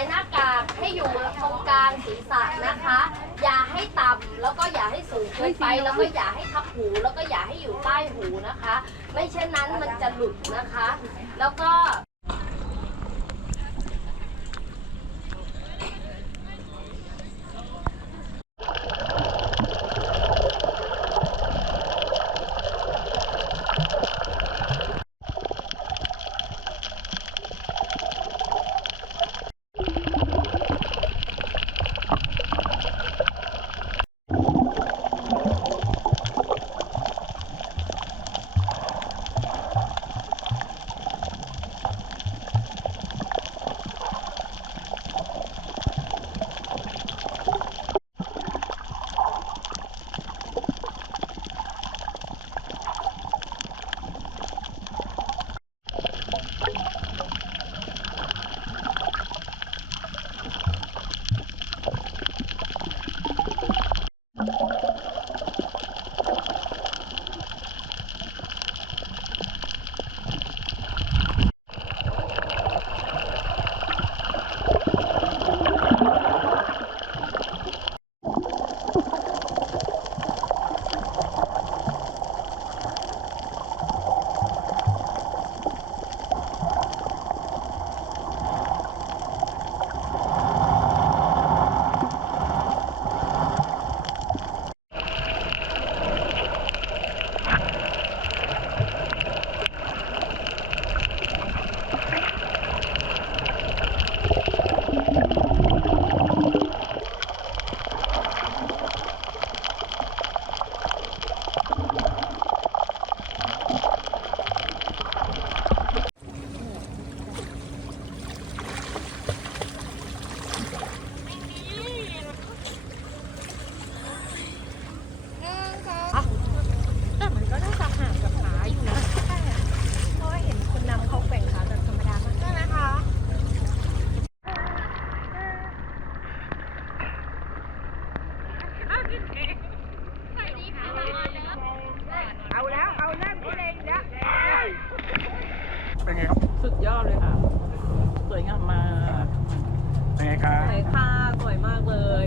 ายหน้ากากให้อยู่ตรงกลางศีรษะนะคะ อย่าให้ต่ำแล้วก็อย่าให้สูงเกินไป แล้วก็อย่าให้ทับหู แล้วก็อย่าให้อยู่ใต้หูนะคะ ไม่เช่นนั้นมันจะหลุดนะคะ แล้วก็ ค่ะสวยมากเลย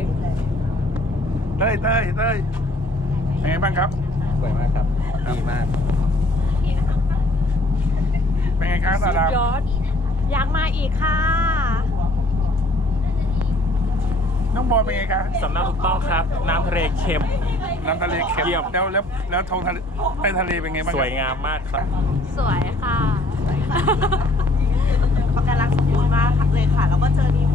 เต้ยเต้ยเต้ยเป็นไงบ้างครับ สวยมากครับ ดีมาก เป็นไงครับสุาดายอดอยากมาอีกค่ะ น้องบอยเป็นไงครับสำนักถูกต้องครับ น้ำทะเลเค็ม น้ำทะเลเค็มเียม แล้วแล้วแล้วทงทะเลใต้ทะเลเป็นไงบ้างสวยงามมากครับ สวยค่ะ ปะการักสมบูรณ์มากเลยค่ะ แล้วก็เจอนิว